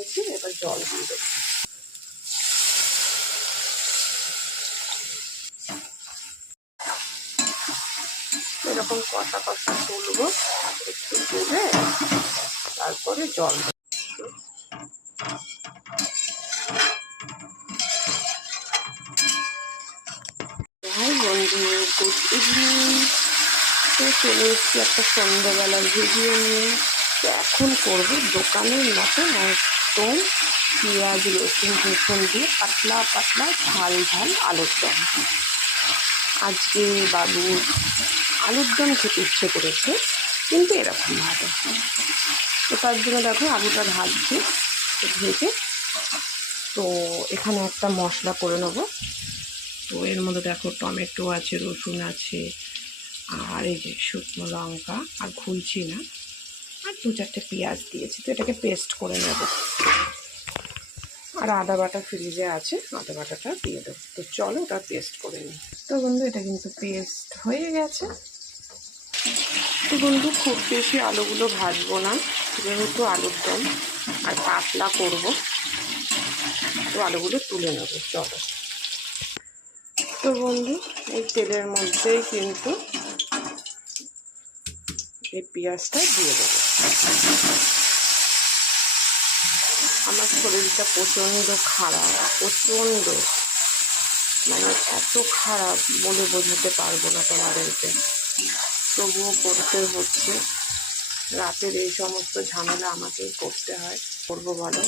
হচ্ছে, এবার জল দিয়ে দেবো। এরকম কষা কষা তুলবো, একটু তুলে তারপরে জল দেবো। হাই বন্ধু, গুড ইভিনিং। চলে এসেছি একটা সন্ধ্যাবেলার ভিডিও নিয়ে। তো এখন করবো দোকানের মতো একদম পেঁয়াজ রসুন দিয়ে পাতলা পাতলা ঝাল ঝাল আলুর দম। আজকে বাবুর আলুর দম খেতে ইচ্ছে করেছে, কিন্তু এরকম ভাবে। তো তার জন্য দেখো আলুটা ভাজছি, ভেজে তো এখানে একটা মশলা করে নেবো। তো এর মধ্যে দেখো টমেটো আছে, রসুন আছে, আর এই যে শুকনো লঙ্কা, আর খুলছি না, আর 2-4টে পেঁয়াজ দিয়েছি। তো এটাকে পেস্ট করে নেব। আর আদা বাটা ফ্রিজে আছে, আদা বাটাটা দিয়ে দেবো। তো চলো ওটা পেস্ট করে নিই। তো বন্ধু এটা কিন্তু পেস্ট হয়ে গেছে। তো বন্ধু খুব বেশি আলুগুলো ভাজবো না, যেহেতু আলুর দম আর পাতলা করব, তো আলুগুলো তুলে নেবো। চলো। তো বন্ধু এই তেলের মধ্যেই কিন্তু এই পেঁয়াজটা দিয়ে দেবো। আমার শরীরটা প্রচণ্ড খারাপ, প্রচণ্ড, মানে এত খারাপ বলে বোঝাতে পারবো না তোমাদেরকে। তবুও করতে হচ্ছে, রাতের এই সমস্ত ঝামেলা আমাকেই করতে হয়। করবো বলো,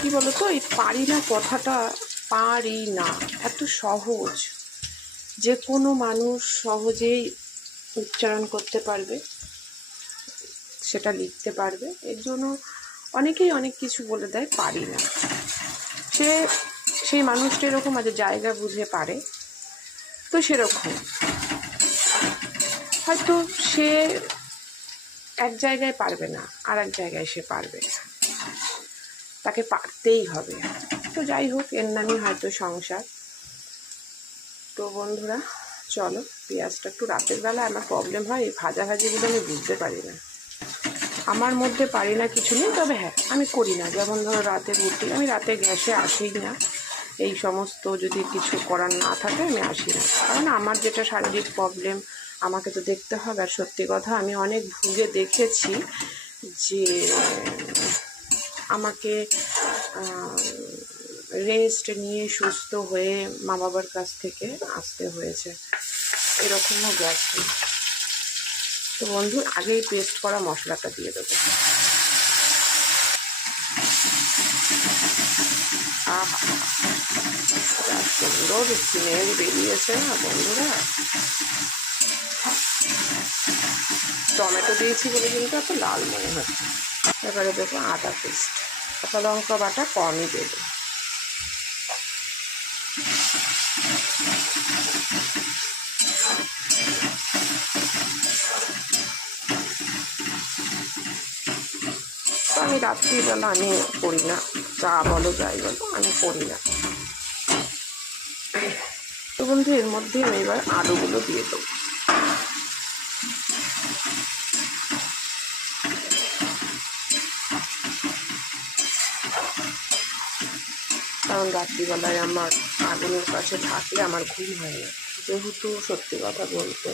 কি বলো তো, এই পারি না কথাটা, পারি না এত সহজ, যে কোনো মানুষ সহজেই উচ্চারণ করতে পারবে, সেটা লিখতে পারবে। এর জন্য অনেকেই অনেক কিছু বলে দেয়, পারি না। সেই মানুষটা এরকম আছে, জায়গা বুঝে পারে। তো সেরকম হয়তো সে এক জায়গায় পারবে না, আর এক জায়গায় সে পারবে, তাকে পারতেই হবে। তো যাই হোক, এর নামই হয়তো সংসার। তো বন্ধুরা চলো, পেঁয়াজটা একটু, রাতের বেলা আমার প্রবলেম হয়, এই ভাজাভাজিগুলো আমি বুঝতে পারি না। আমার মধ্যে পারি না কিছু নেই, তবে হ্যাঁ আমি করি না। যেমন ধরো রাতে রুটি, আমি রাতে গ্যাসে আসিই না। এই সমস্ত যদি কিছু করার না থাকে আমি আসি না, কারণ আমার যেটা শারীরিক প্রবলেম আমাকে তো দেখতে হবে। আর সত্যি কথা, আমি অনেক ভুগে দেখেছি যে আমাকে রেস্ট নিয়ে সুস্থ হয়ে মা বাবার কাছ থেকে আসতে হয়েছে, এরকমও গেছে। তো বন্ধু আগেই পেস্ট করা মশলাটা দিয়ে দেবো। আহা, সুন্দর স্মেল বেরিয়েছে না বন্ধুরা। টমেটো দিয়েছি বলে কিন্তু এত লাল মনে হচ্ছে। এবারে দেবো আদা পেস্ট, কাঁচা লঙ্কা বাটা কমই দেবো। তো আমি রাত্রিবেলা আমি করি না, চা বলো যাই বলো, আমি করি না। তো বন্ধু এর মধ্যে আমি এবার আলুগুলো দিয়ে দেবো। কারণ রাত্রিবেলায় আমার আগুনের কাছে থাকলে আমার ঘুম হয় না, যেহেতু সত্যি কথা বলতে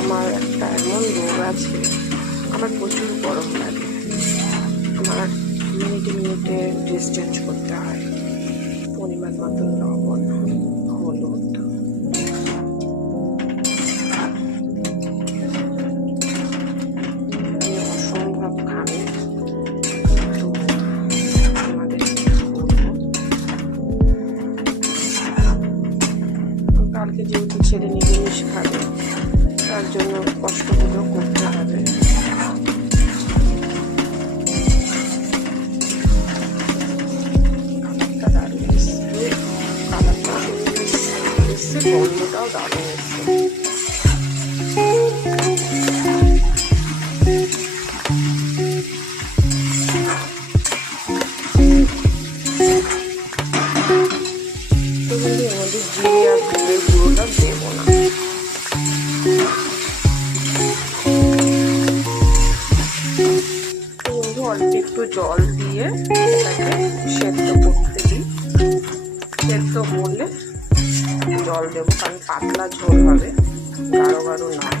আমার একটা এমন রোগ আছে, আমার প্রচুর গরম লাগে, আমার মিনিটে মিনিটে ড্রেস চেঞ্জ করতে হয়। পরিমাণ মতো লবণ, হলুদ, অসম্ভব খাবে। তো আমাদের কালকে যেহেতু ছেলে নিরামিষ খাবে, তার জন্য কষ্টগুলো করতে হবে। গন্ধটাও দারুণ এসছে। তো কিন্তু এর মধ্যে জিরে আর গুড়ের গুঁড়োটা দেবো না। জল দিয়ে এটাকে সেদ্ধ করতে দিই। সেদ্ধ হলে জল দেবো, কারণ পাতলা ঝোল হবে, গাঢ় গাঢ় নয়।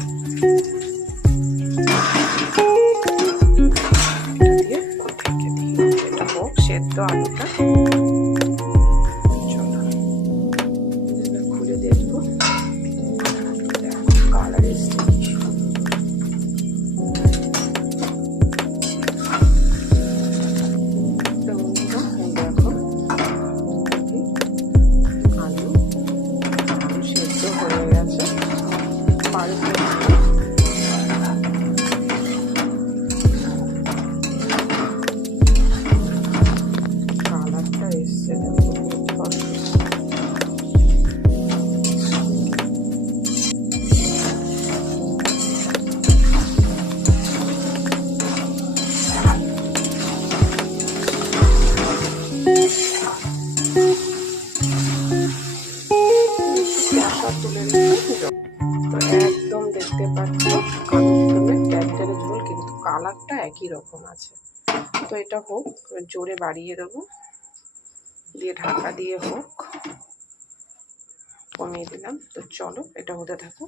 দিয়ে ঢেকে দিই, এটা হোক সেদ্ধ আলুটা। চলো খুলে দেখবো, কালার এসছে কি দেখো। আলু সেদ্ধ হয়ে গেছে, কালারটা এসছে দেখো। তুলে তো একদম দেখতে পাচ্ছ আলুর ট্যাটটারে ঝোল, কিন্তু কালারটা একই রকম আছে। তো এটা হোক, জোরে বাড়িয়ে দেবো, দিয়ে ঢাকা দিয়ে হোক, কমিয়ে দিলাম। তো চলো এটা হতে থাকো,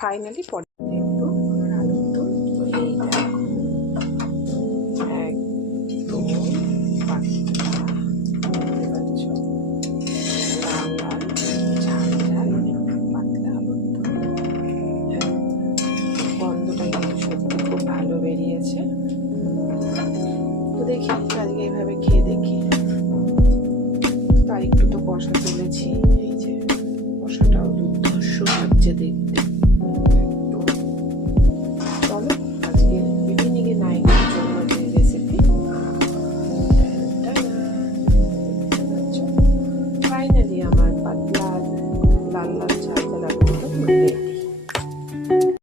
ফাইনালি পরে দেখবো আলুর দম। তো এই দেখো একদম পাতলা, দেখতে পাচ্ছ লাল লাল ঝাল ঝাল পাতলা আলুর দম। গন্ধটা কিন্তু সত্যি খুব ভালো বেরিয়েছে। তো দেখি আজকে এইভাবে খেয়ে দেখি। তার একটু তো কষা তুলেছি, এই যে কষাটাও দুর্ধর্ষ লাগছে দেখতে। চলো আজকে ইভিনিংয়ে নাইটের জন্য যে রেসিপি, ফাইনালি আমার পাতলা লাল লাল ঝাল